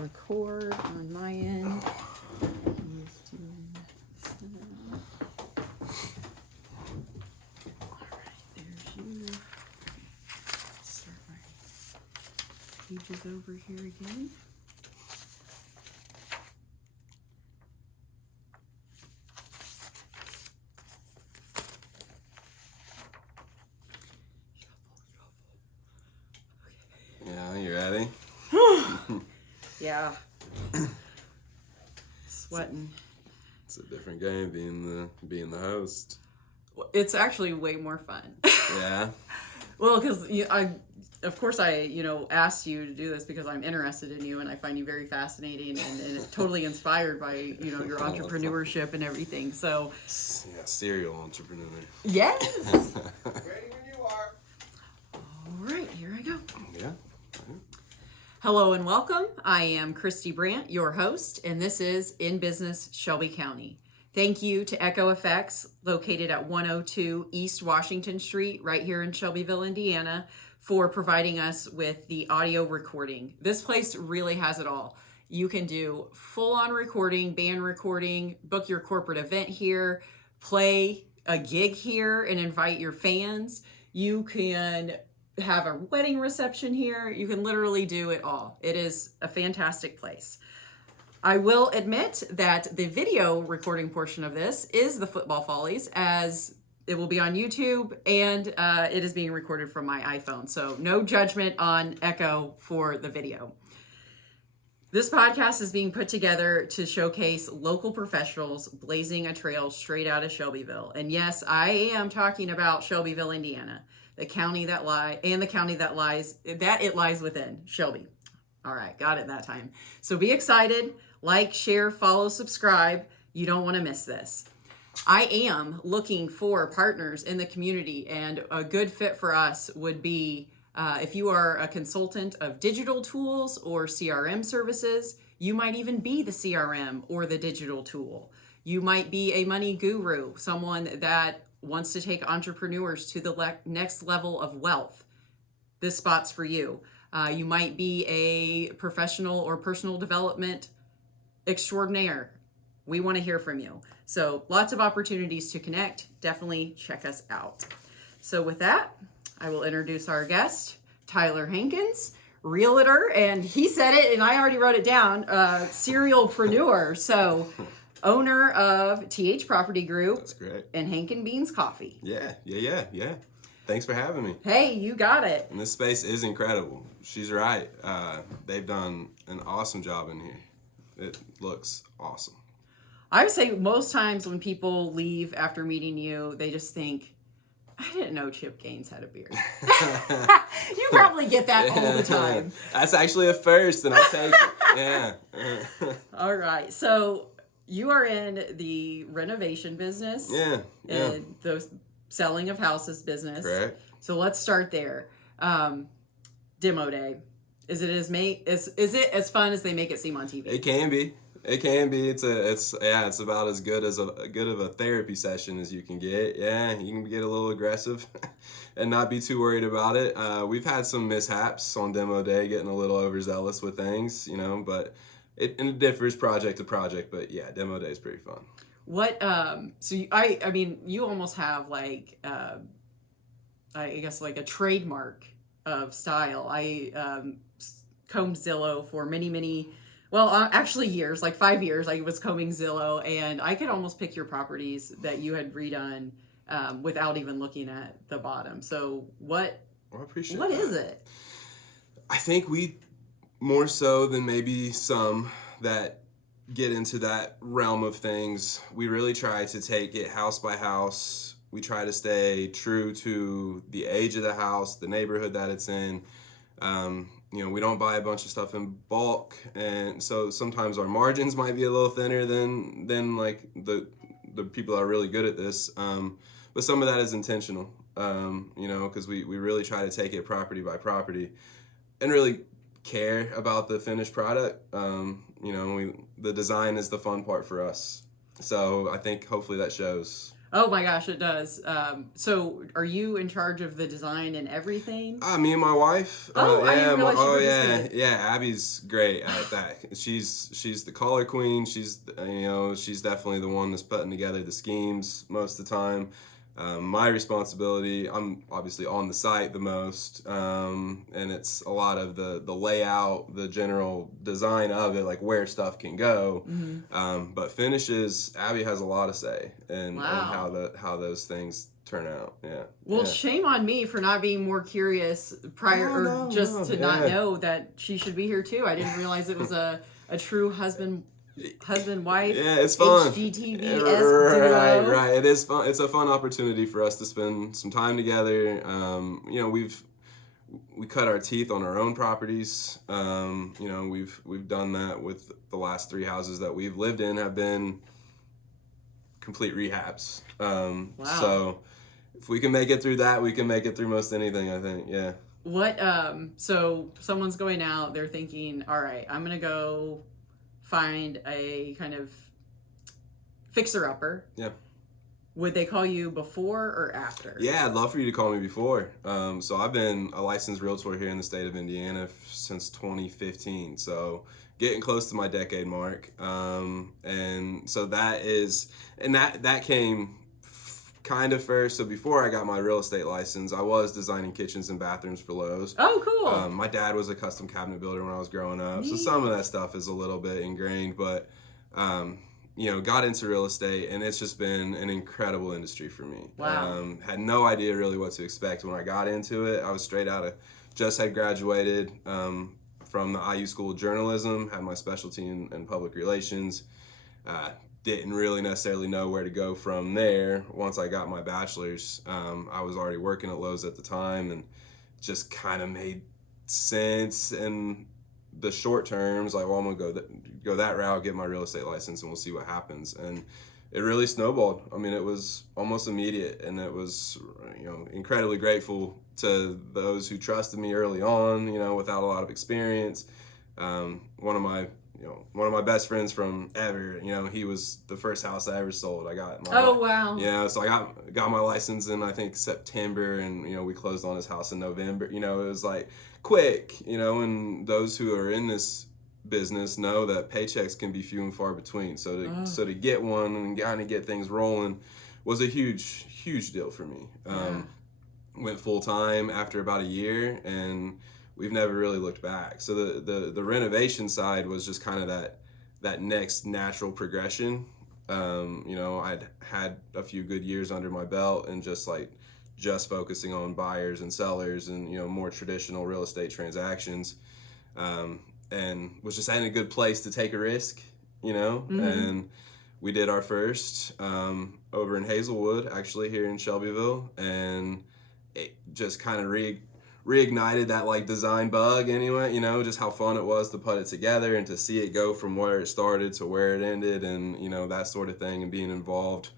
record on my end. He's doing sound. Alright, there's you. Start my pages over here again. Yeah, you ready? Yeah. Sweating. It's a different game being the host. It's actually way more fun. Yeah. Well, because of course, asked you to do this because I'm interested in you and I find you very fascinating and totally inspired by, your entrepreneurship and everything. So. Yeah, serial entrepreneur. Yes. Ready when you are. All right, here I go. Yeah. Hello and welcome. I am Christy Brandt, your host, and this is In Business Shelby County. Thank you to Echo Effects, located at 102 East Washington Street, right here in Shelbyville, Indiana, for providing us with the audio recording. This place really has it all. You can do full-on recording, band recording, book your corporate event here, play a gig here and invite your fans. You can have a wedding reception here. You can literally do it all. It is a fantastic place. I will admit that the video recording portion of this is the Football Follies, as it will be on YouTube and it is being recorded from my iPhone. So no judgment on Echo for the video. This podcast is being put together to showcase local professionals blazing a trail straight out of Shelbyville. And yes, I am talking about Shelbyville, Indiana, the county that it lies within, Shelby. All right, got it that time. So be excited, like, share, follow, subscribe. You don't want to miss this. I am looking for partners in the community, and a good fit for us would be if you are a consultant of digital tools or CRM services. You might even be the CRM or the digital tool. You might be a money guru, someone that wants to take entrepreneurs to the next level of wealth. This spot's for you. You might be a professional or personal development extraordinaire. We want to hear from you. So lots of opportunities to connect. Definitely check us out. So with that, I will introduce our guest, Tyler Hankins, realtor, and he said it and I already wrote it down, serialpreneur. So owner of TH Property Group. That's great. And Hank and Beans Coffee. Yeah. Thanks for having me. Hey, you got it. And this space is incredible. She's right. They've done an awesome job in here. It looks awesome. I would say most times when people leave after meeting you, they just think, I didn't know Chip Gaines had a beard. You probably get that all the time. That's actually a first, and I'll take it. Yeah. All right. So you are in the renovation business. Yeah. And the selling of houses business. Correct. So let's start there. Demo day. Is it as fun as they make it seem on TV? It can be. It's about as good of a therapy session as you can get. Yeah, you can get a little aggressive and not be too worried about it. We've had some mishaps on demo day, getting a little overzealous with things, but it differs project to project. But yeah, demo day is pretty fun. What I mean, you almost have like I guess like a trademark of style. I combed Zillow for many actually years, like 5 years. I was combing Zillow, and I could almost pick your properties that you had redone without even looking at the bottom. So what is it? I think we, more so than maybe some that get into that realm of things, we really try to take it house by house. We try to stay true to the age of the house, the neighborhood that it's in. We don't buy a bunch of stuff in bulk, and so sometimes our margins might be a little thinner than like the people that are really good at this. But some of that is intentional, because we really try to take it property by property and really care about the finished product. The design is the fun part for us. So I think hopefully that shows. Oh my gosh, it does. So are you in charge of the design and everything? Me and my wife. Oh, I didn't realize she Oh yeah, participated. yeah. Abby's great at that. She's the color queen. She's definitely the one that's putting together the schemes most of the time. My responsibility. I'm obviously on the site the most, and it's a lot of the layout, the general design of it, like where stuff can go. Hmm. But finishes, Abby has a lot to say, and Wow. how those things turn out. Yeah, Well, yeah. shame on me for not being more curious prior, Oh or no, just no, to not yeah. know that she should be here too. I didn't realize it was a true husband wife Yeah, it's fun. HGTV esque Right, duo. right. It is fun. It's a fun opportunity for us to spend some time together. We cut our teeth on our own properties. We've done that with the last three houses that we've lived in have been complete rehabs. Wow. So if we can make it through that, we can make it through most anything. I think. Yeah. What so someone's going out, they're thinking, all right, I'm gonna go find a kind of fixer upper. Yeah. Would they call you before or after? Yeah, I'd love for you to call me before. So I've been a licensed realtor here in the state of Indiana since 2015. So getting close to my decade mark. And so that came kind of first. So before I got my real estate license, I was designing kitchens and bathrooms for Lowe's. Oh, cool. My dad was a custom cabinet builder when I was growing up, so some of Neat. that stuff is a little bit ingrained. But um, got into real estate, and it's just been an incredible industry for me. Wow. Had no idea really what to expect when I got into it. I was straight out of, just had graduated from the IU School of Journalism, had my specialty in public relations. Uh, didn't really necessarily know where to go from there. Once I got my bachelor's, I was already working at Lowe's at the time, and just kind of made sense in the short terms. Like, well, I'm gonna go that route, get my real estate license, and we'll see what happens. And it really snowballed. I mean, it was almost immediate, and it was incredibly grateful to those who trusted me early on. Without a lot of experience. One of my best friends from ever. He was the first house I ever sold. I got my Oh, wow. so I got my license in, I think, September, and we closed on his house in November. It was like quick. And those who are in this business know that paychecks can be few and far between. Oh, So to get one and kind of get things rolling was a huge deal for me. yeah. Went full time after about a year, and we've never really looked back. So the renovation side was just kind of that next natural progression. I'd had a few good years under my belt, and just focusing on buyers and sellers and more traditional real estate transactions, and was just in a good place to take a risk. Mm-hmm. And we did our first over in Hazelwood, actually, here in Shelbyville, and it just kind of reignited that like design bug anyway. Just how fun it was to put it together and to see it go from where it started to where it ended, and that sort of thing, and being involved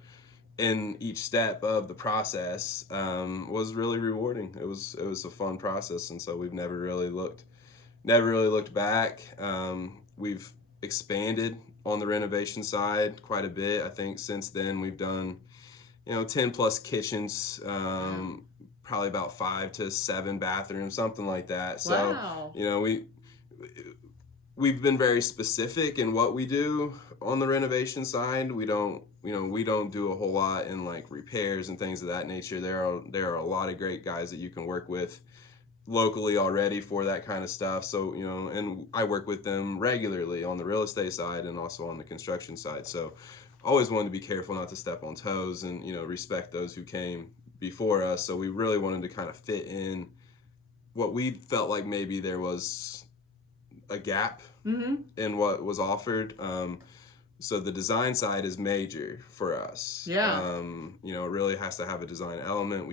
in each step of the process was really rewarding. It was a fun process, and so we've never really looked back. We've expanded on the renovation side quite a bit. I think since then we've done 10 plus kitchens, Wow. probably about 5 to 7 bathrooms, something like that. So Wow. we've been very specific in what we do on the renovation side. We don't do a whole lot in like repairs and things of that nature. There are a lot of great guys that you can work with locally already for that kind of stuff. So, and I work with them regularly on the real estate side and also on the construction side. So always wanted to be careful not to step on toes, and, respect those who came before us. So we really wanted to kind of fit in what we felt like maybe there was a gap Mm-hmm. in what was offered. So the design side is major for us. Yeah. It really has to have a design element.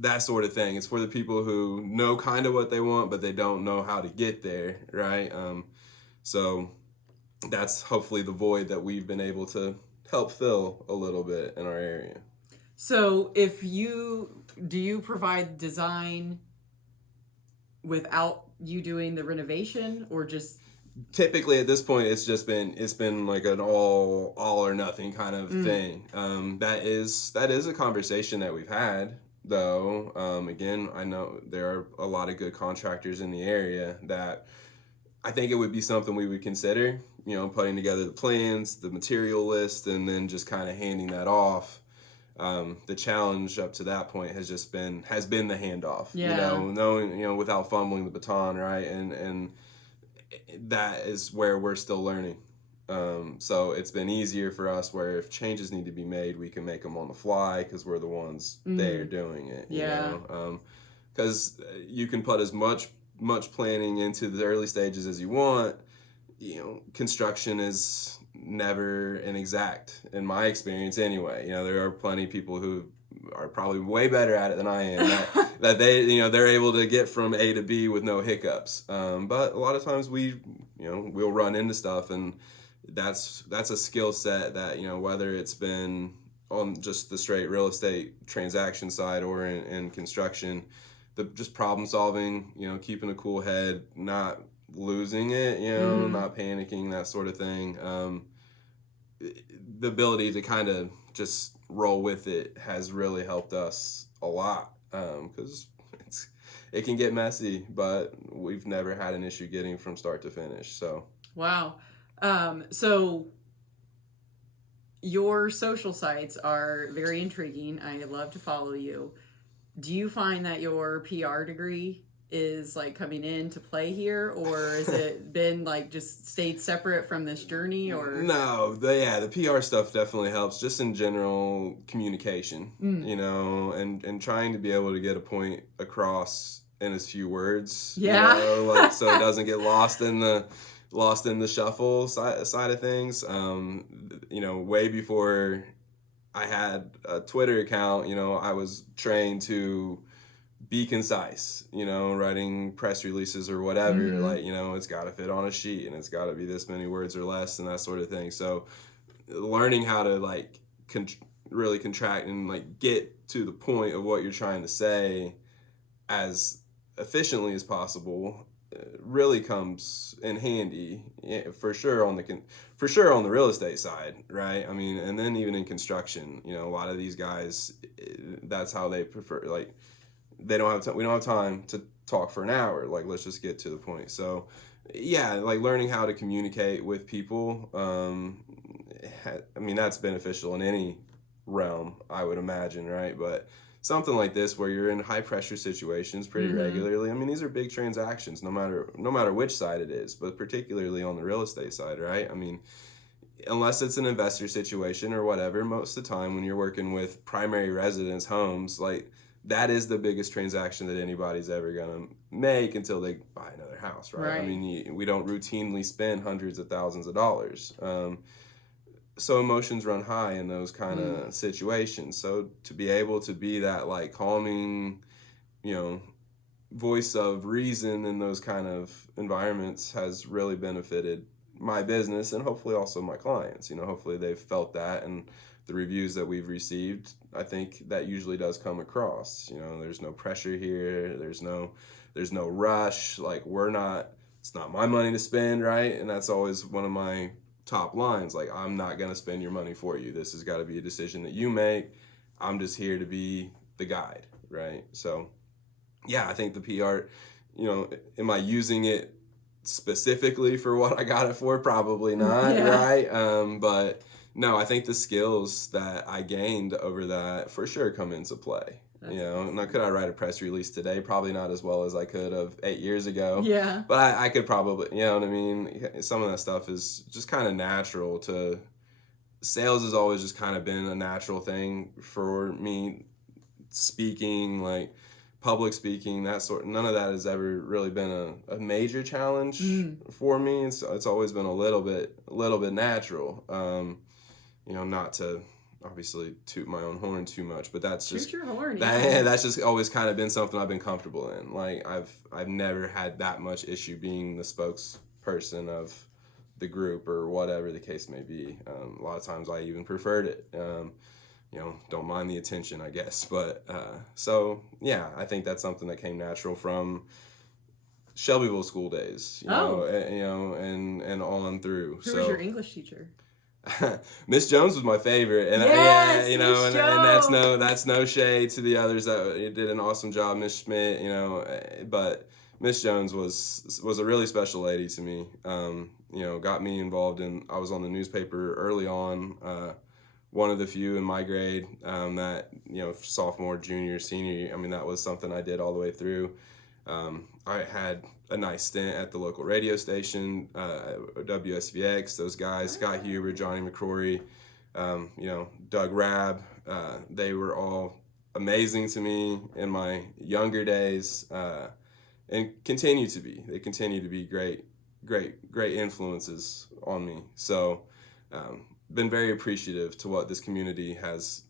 That sort of thing. It's for the people who know kind of what they want, but they don't know how to get there, right? So that's hopefully the void that we've been able to help fill a little bit in our area. So do you provide design without you doing the renovation, or just typically at this point it's been like an all or nothing kind of thing. That is a conversation that we've had though. Again, I know there are a lot of good contractors in the area that I think it would be something we would consider, putting together the plans, the material list, and then just kind of handing that off. The challenge up to that point has been the handoff, Yeah. knowing, without fumbling the baton, right? And that is where we're still learning. So it's been easier for us where if changes need to be made, we can make them on the fly because we're the ones there doing it. Yeah. Because you can put as much planning into the early stages as you want. Construction is never an exact in my experience anyway. There are plenty of people who are probably way better at it than I am that they're able to get from A to B with no hiccups. But a lot of times we'll run into stuff, and that's a skill set that whether it's been on just the straight real estate transaction side or in construction, the just problem solving, keeping a cool head, not losing it, not panicking, that sort of thing. The ability to kind of just roll with it has really helped us a lot, because it can get messy, but we've never had an issue getting from start to finish. So Wow. So your social sites are very intriguing. I love to follow you. Do you find that your PR degree is like coming into play here, or has it been like just stayed separate from this journey? Or no, the PR stuff definitely helps, just in general communication, and trying to be able to get a point across in as few words, like so it doesn't get lost in the shuffle side of things. Way before I had a Twitter account, I was trained to be concise, writing press releases or whatever, like, it's got to fit on a sheet and it's got to be this many words or less and that sort of thing. So learning how to like really contract and like get to the point of what you're trying to say as efficiently as possible really comes in handy, for sure on the real estate side, right? I mean, and then even in construction, a lot of these guys, that's how they prefer, like, we don't have time to talk for an hour, like, let's just get to the point. So yeah, like learning how to communicate with people, I mean, that's beneficial in any realm, I would imagine, right? But something like this where you're in high pressure situations pretty regularly, I mean, these are big transactions no matter which side it is, but particularly on the real estate side, right? I mean, unless it's an investor situation or whatever, most of the time when you're working with primary residence homes, like, that is the biggest transaction that anybody's ever gonna make until they buy another house, right? I mean, we don't routinely spend hundreds of thousands of dollars. So emotions run high in those kind of situations. So to be able to be that like calming, voice of reason in those kind of environments has really benefited my business and hopefully also my clients. Hopefully they've felt that, and the reviews that we've received, I think that usually does come across. There's no pressure here. There's no rush. Like, it's not my money to spend, right? And that's always one of my top lines. Like, I'm not going to spend your money for you. This has got to be a decision that you make. I'm just here to be the guide, right? So yeah, I think the PR, am I using it specifically for what I got it for? Probably not, right? But no, I think the skills that I gained over that for sure come into play. Now, could I write a press release today? Probably not as well as I could have 8 years ago. Yeah. But I could probably, you know what I mean? Some of that stuff is just kind of natural to, sales has always just kind of been a natural thing for me. Speaking, like public speaking, none of that has ever really been a major challenge for me. It's always been a little bit natural. Not to obviously toot my own horn too much, but that's just your horn. That's just always kind of been something I've been comfortable in. Like, I've never had that much issue being the spokesperson of the group or whatever the case may be. A lot of times I even preferred it. Don't mind the attention, I guess. But so yeah, I think that's something that came natural from Shelbyville school days, Oh. and on through. Who was your English teacher? Miss Jones was my favorite, and Yes, and Miss that's no shade to the others that did an awesome job, Miss Schmidt, but Miss Jones was a really special lady to me. Got me involved I was on the newspaper early on, one of the few in my grade that sophomore, junior, senior. I mean, that was something I did all the way through. I had a nice stint at the local radio station, WSVX. Those guys, Scott Huber, Johnny McCrory, Doug Rabb. They were all amazing to me in my younger days, and continue to be. They continue to be great influences on me. So, been very appreciative to what this community has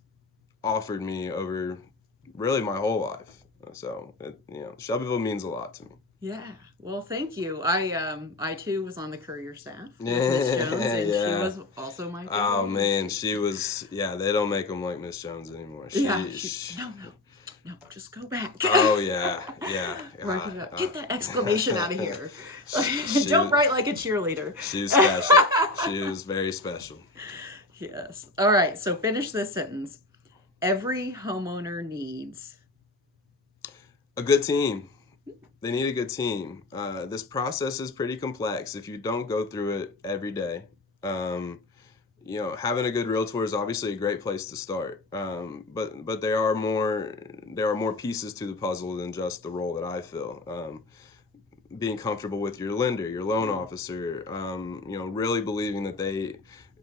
offered me over really my whole life. So, Shelbyville means a lot to me. Yeah. Well, thank you. I too was on the courier staff with Miss Jones, and she was also my favorite. Oh man, she was. Yeah, they don't make them like Miss Jones anymore. No, just go back. Oh yeah. Write it up. Get that exclamation out of here. Don't write like a cheerleader. She was special. She was very special. Yes. All right. So finish this sentence. Every homeowner needs a good team. They need a good team. This process is pretty complex if you don't go through it every day. Having a good realtor is obviously a great place to start. But there are more pieces to the puzzle than just the role that I fill. Being comfortable with your lender, your loan officer, really believing that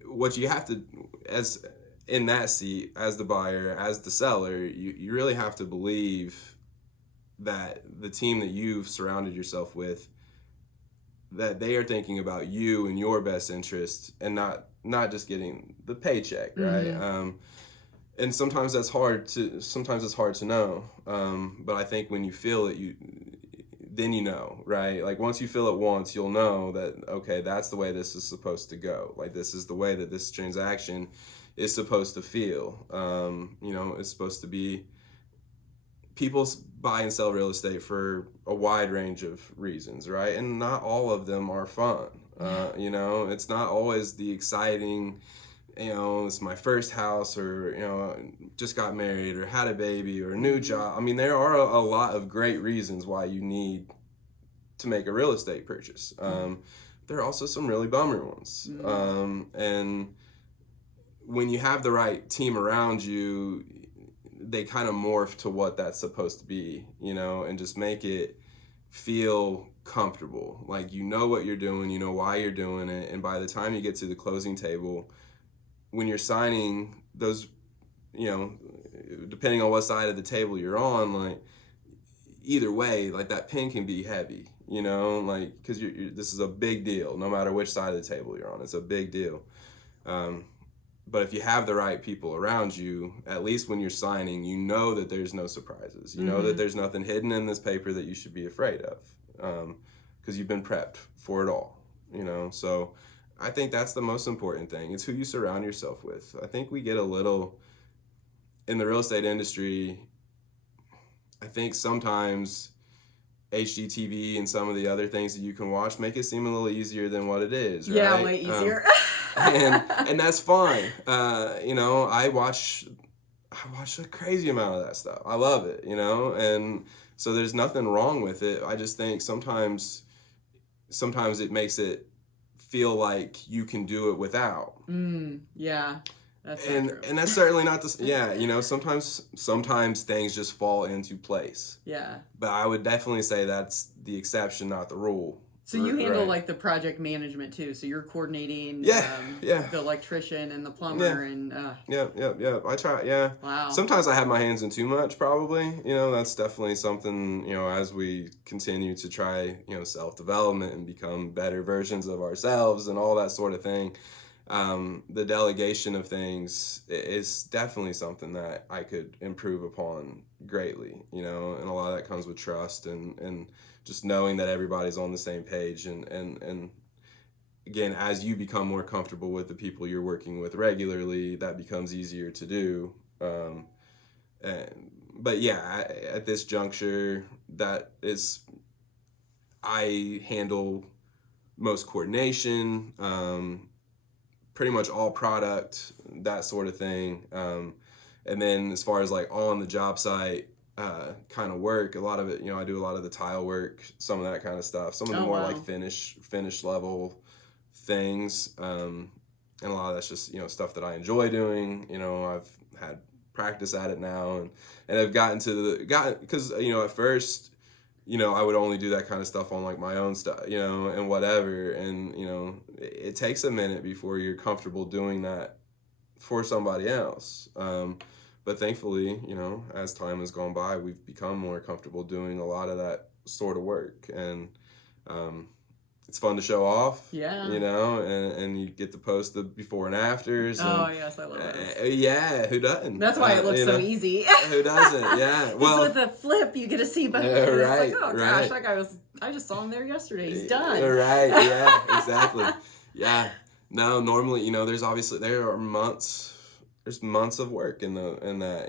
what you have to, as in that seat, as the buyer, as the seller, you really have to believe that the team that you've surrounded yourself with, that they are thinking about you and your best interest, and not just getting the paycheck, right? Mm-hmm. And sometimes it's hard to know. But I think when you feel it, then you know, right? Like once you feel it once, you'll know that, okay, that's the way this is supposed to go. Like this is the way that this transaction is supposed to feel. It's supposed to be, people buy and sell real estate for a wide range of reasons, right? And not all of them are fun. It's not always the exciting, it's my first house, or, just got married or had a baby or a new job. I mean, there are a lot of great reasons why you need to make a real estate purchase. There are also some really bummer ones. And when you have the right team around you, they kind of morph to what that's supposed to be, and just make it feel comfortable. Like, what you're doing, why you're doing it. And by the time you get to the closing table, when you're signing those, depending on what side of the table you're on, like either way, like that pen can be heavy, like, cause this is a big deal, no matter which side of the table you're on, it's a big deal. But if you have the right people around you, at least when you're signing, that there's no surprises. You know that there's nothing hidden in this paper that you should be afraid of, because you've been prepped for it all. So I think that's the most important thing. It's who you surround yourself with. I think we get a little, in the real estate industry, I think sometimes HGTV and some of the other things that you can watch make it seem a little easier than what it is, right? Yeah, way easier. and that's fine. I watch a crazy amount of that stuff. I love it, and so there's nothing wrong with it. I just think sometimes it makes it feel like you can do it without. Yeah. That's true. And that's certainly not sometimes things just fall into place. Yeah. But I would definitely say that's the exception, not the rule. So you handle like the project management too. So you're coordinating the electrician and the plumber and Yeah. I try, yeah. Wow. Sometimes I have my hands in too much, probably. That's definitely something, as we continue to try, self-development and become better versions of ourselves and all that sort of thing. The delegation of things is definitely something that I could improve upon greatly, and a lot of that comes with trust and just knowing that everybody's on the same page, and again, as you become more comfortable with the people you're working with regularly, that becomes easier to do. But yeah, at this juncture, that is, I handle most coordination, pretty much all product, that sort of thing. And then as far as like on the job site kind of work, a lot of it, I do a lot of the tile work, some of that kind of stuff, some of the Oh, more wow. like finish level things. And a lot of that's just, stuff that I enjoy doing. I've had practice at it now, and I've because, at first, I would only do that kind of stuff on like my own stuff, and whatever. And, it takes a minute before you're comfortable doing that for somebody else. But thankfully, as time has gone by, we've become more comfortable doing a lot of that sort of work. And it's fun to show off, Yeah. and you get to post the before and afters. Oh, And, yes, I love those. yeah, who doesn't? That's why it looks so easy. Who doesn't? Yeah. Well, with the flip, you get to see behind. Right, It's like, oh gosh, that guy I just saw him there yesterday. He's done. Right. Yeah. Exactly. Yeah. No. Normally, there's months of work in that,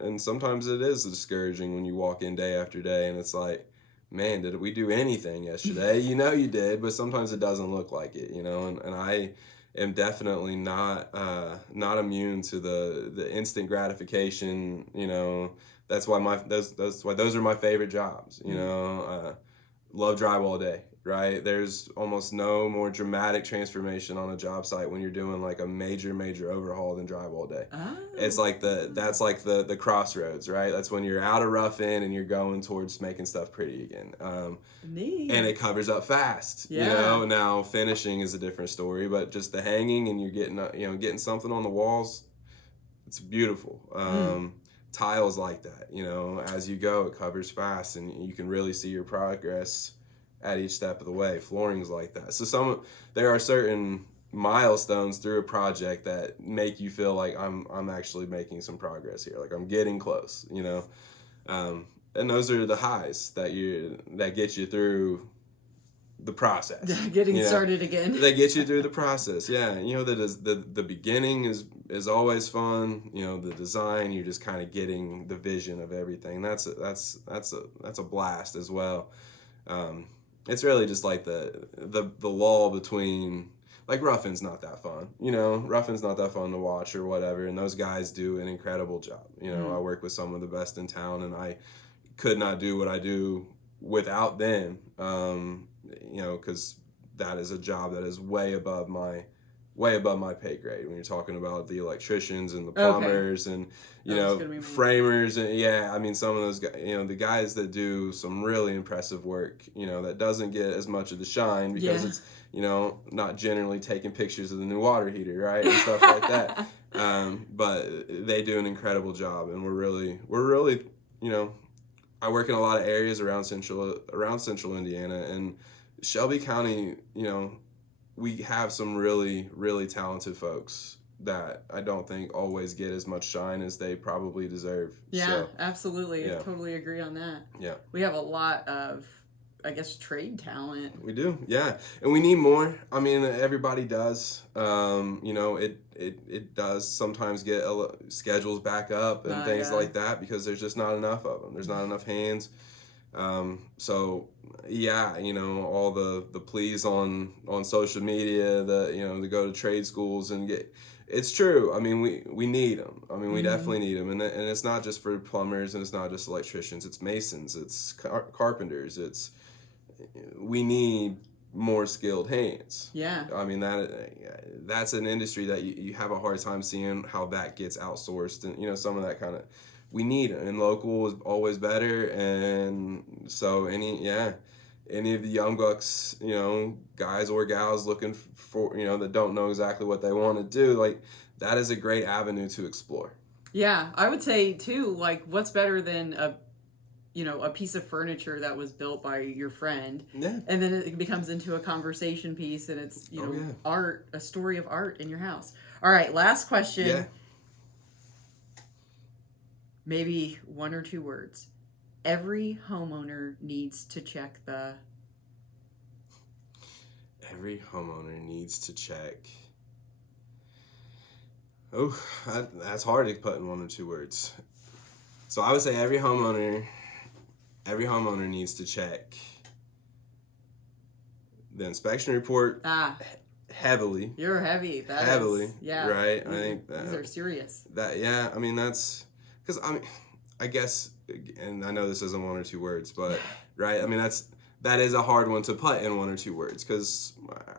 and sometimes it is discouraging when you walk in day after day, and it's like, man, did we do anything yesterday? You did, but sometimes it doesn't look like it, and I am definitely not immune to the instant gratification. That's why those are my favorite jobs. Love drywall day, right? There's almost no more dramatic transformation on a job site when you're doing like a major overhaul than drywall day. Oh. It's like that's like the crossroads, right? That's when you're out of roughing and you're going towards making stuff pretty again. Neat. And it covers up fast. Yeah. Now finishing is a different story, but just the hanging and you're getting something on the walls, it's beautiful. Tiles like that, as you go, it covers fast and you can really see your progress at each step of the way. Flooring's like that. So there are certain milestones through a project that make you feel like I'm actually making some progress here. Like I'm getting close, and those are the highs that get you through the process. Getting started again. They get you through the process. Yeah. The beginning is always fun. The design, you're just kind of getting the vision of everything. That's a blast as well. It's really just like the lull between, like, roughing's not that fun. Roughing's not that fun to watch or whatever, and those guys do an incredible job. I work with some of the best in town, and I could not do what I do without them. Because that is a job that is way above my pay grade when you're talking about the electricians and the plumbers and framers, and some of those guys, the guys that do some really impressive work, that doesn't get as much of the shine because it's not generally taking pictures of the new water heater, right, and stuff like that. But they do an incredible job, and we're really I work in a lot of areas around central Indiana, and Shelby County, we have some really, really talented folks that I don't think always get as much shine as they probably deserve. Yeah, absolutely. I totally agree on that. Yeah. We have a lot of, I guess, trade talent. We do, yeah. And we need more. I mean, everybody does. It does sometimes get schedules back up and things like that because there's just not enough of them. There's not enough hands. So yeah, all the pleas on social media that, to go to trade schools and get, it's true. I mean, we need them. I mean, we definitely need them. And it's not just for plumbers and it's not just electricians, it's masons, it's carpenters. We need more skilled hands. Yeah. I mean, that's an industry that you have a hard time seeing how that gets outsourced and, some of that kind of, we need it, and local is always better. And so any of the young bucks, guys or gals looking for, that don't know exactly what they want to do, like, that is a great avenue to explore. Yeah, I would say too, like, what's better than a piece of furniture that was built by your friend, and then it becomes into a conversation piece, and it's art, a story of art in your house. All right, last question. Yeah. Maybe one or two words. Every homeowner needs to check the... Every homeowner needs to check... Oh, that's hard to put in one or two words. So I would say every homeowner needs to check the inspection report heavily. You're heavy. That heavily, is, yeah. right? I think these are serious. I mean, that's because I guess, and I know this isn't one or two words, but right. I mean, that is a hard one to put in one or two words, because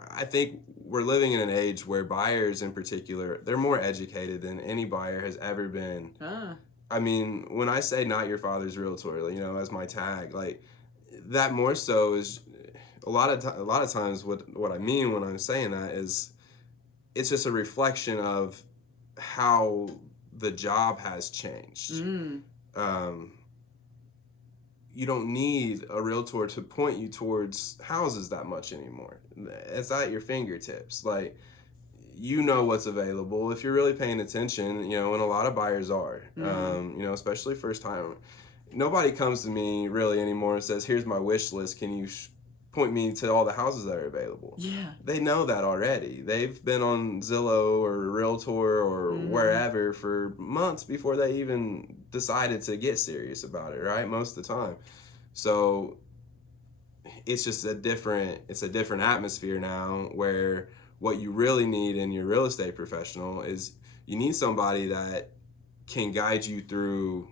I think we're living in an age where buyers in particular, they're more educated than any buyer has ever been. I mean, when I say not your father's realtor, as my tag, like that more so is a lot of times what I mean when I'm saying that is it's just a reflection of how the job has changed. You don't need a realtor to point you towards houses that much anymore. It's at your fingertips. Like, you know what's available if you're really paying attention, and a lot of buyers are, especially first time. Nobody comes to me really anymore and says, here's my wish list. Can you point me to all the houses that are available? Yeah. They know that already. They've been on Zillow or Realtor or wherever for months before they even decided to get serious about it, right? Most of the time. So it's just a different atmosphere now, where what you really need in your real estate professional is you need somebody that can guide you through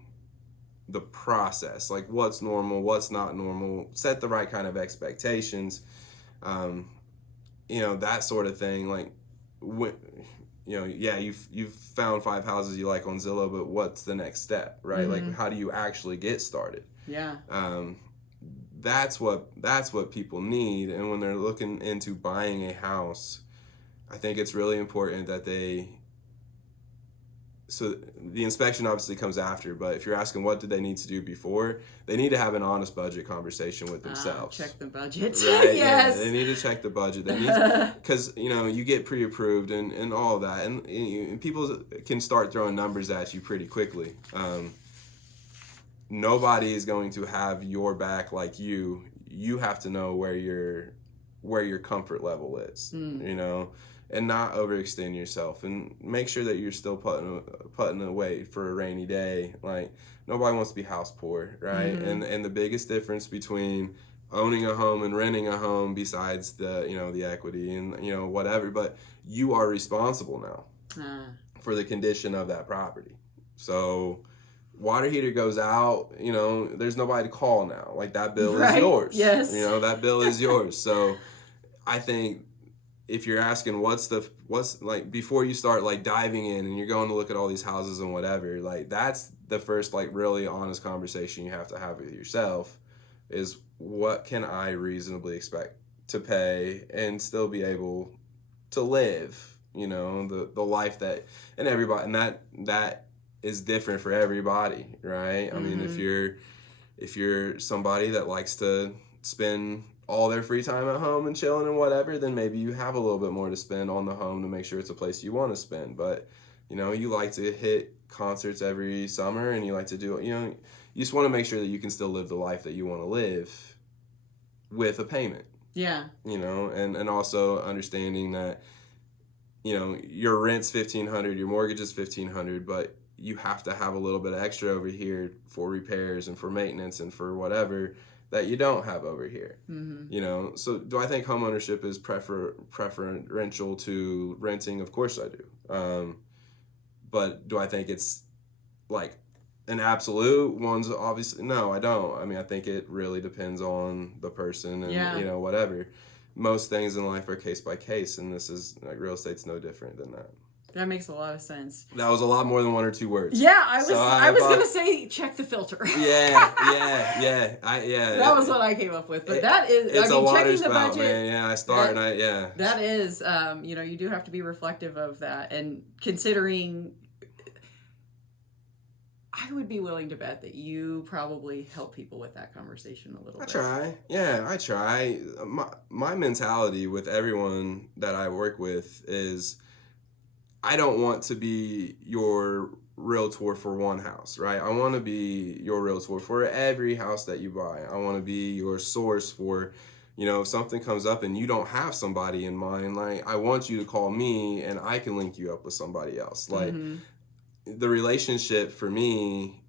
the process, like what's normal, what's not normal, set the right kind of expectations, that sort of thing. Like, when, you've found 5 houses you like on Zillow, but what's the next step, right? Like, how do you actually get started? Yeah. That's what people need. And when they're looking into buying a house, I think it's really important that so the inspection obviously comes after, but if you're asking what do they need to do before, they need to have an honest budget conversation with themselves. Check the budget. Right? Yes. Yeah, they need to check the budget. They need because you get pre-approved and all of that, and people can start throwing numbers at you pretty quickly. Nobody is going to have your back like you. You have to know where your comfort level is. And not overextend yourself, and make sure that you're still putting away for a rainy day. Like, nobody wants to be house poor, right? And the biggest difference between owning a home and renting a home, besides the equity and whatever, but you are responsible now for the condition of that property. So water heater goes out, there's nobody to call now. Like, that bill is yours. Yes. That bill is yours. So I think if you're asking what's like, before you start like diving in and you're going to look at all these houses and whatever, like, that's the first like really honest conversation you have to have with yourself, is what can I reasonably expect to pay and still be able to live, the life that, and everybody, and that is different for everybody, right? I mean, if you're somebody that likes to spend all their free time at home and chilling and whatever, then maybe you have a little bit more to spend on the home to make sure it's a place you want to spend. But you like to hit concerts every summer, and you like to do you just want to make sure that you can still live the life that you want to live with a payment. Yeah. And also understanding that your rent's $1,500, your mortgage is $1,500, but you have to have a little bit of extra over here for repairs and for maintenance and for whatever that you don't have over here. So do I think homeownership is preferential to renting? Of course I do. But do I think it's like an absolute? One's obviously, no, I don't. I mean, I think it really depends on the person and whatever. Most things in life are case by case, and this is like, real estate's no different than that. That makes a lot of sense. That was a lot more than one or two words. Yeah, I was gonna say check the filter. Yeah. That was what I came up with, but that is. It's a water checking spout, the budget. man. Yeah, I start That is, you do have to be reflective of that, and considering. I would be willing to bet that you probably help people with that conversation a little bit. I try. My mentality with everyone that I work with is, I don't want to be your realtor for one house, right? I want to be your realtor for every house that you buy. I want to be your source for, if something comes up and you don't have somebody in mind, like, I want you to call me and I can link you up with somebody else. Like, the relationship for me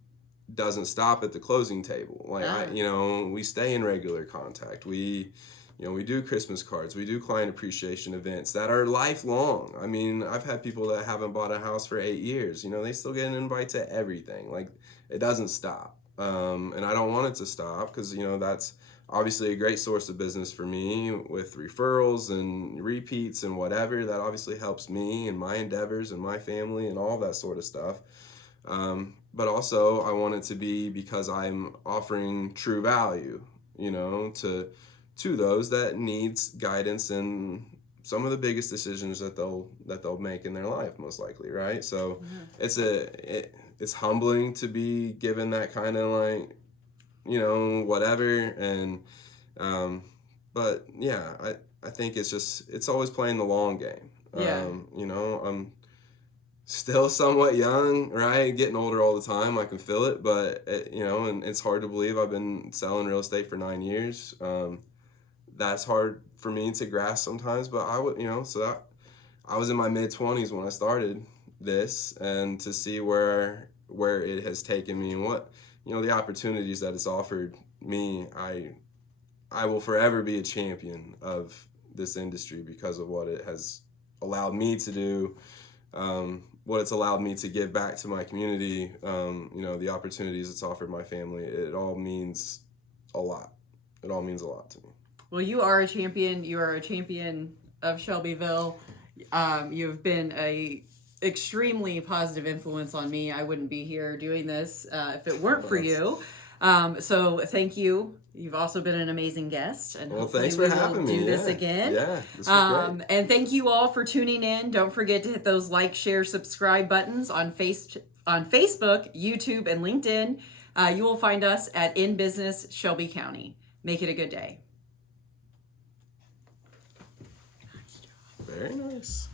doesn't stop at the closing table. Like, we stay in regular contact. We we do Christmas cards, we do client appreciation events that are lifelong. I mean, I've had people that haven't bought a house for 8 years. They still get an invite to everything. Like, it doesn't stop. And I don't want it to stop because, that's obviously a great source of business for me with referrals and repeats and whatever. That obviously helps me and my endeavors and my family and all that sort of stuff. But also, I want it to be because I'm offering true value, to those that needs guidance in some of the biggest decisions that they'll make in their life, most likely, right? So it's humbling to be given that kind of like, whatever. And but yeah, I think it's always playing the long game. Yeah. I'm still somewhat young, right? Getting older all the time. I can feel it, but and it's hard to believe I've been selling real estate for 9 years. That's hard for me to grasp sometimes, but I would, I was in my mid-20s when I started this, and to see where it has taken me and what, the opportunities that it's offered me, I will forever be a champion of this industry because of what it has allowed me to do, what it's allowed me to give back to my community, the opportunities it's offered my family. It all means a lot. It all means a lot to me. Well, you are a champion. You are a champion of Shelbyville. You've been a extremely positive influence on me. I wouldn't be here doing this if it weren't for you. So thank you. You've also been an amazing guest, and thanks for having me. Do this again. Yeah, this was great. And thank you all for tuning in. Don't forget to hit those like, share, subscribe buttons on Facebook, YouTube, and LinkedIn. You will find us at In Business Shelby County. Make it a good day. Very nice.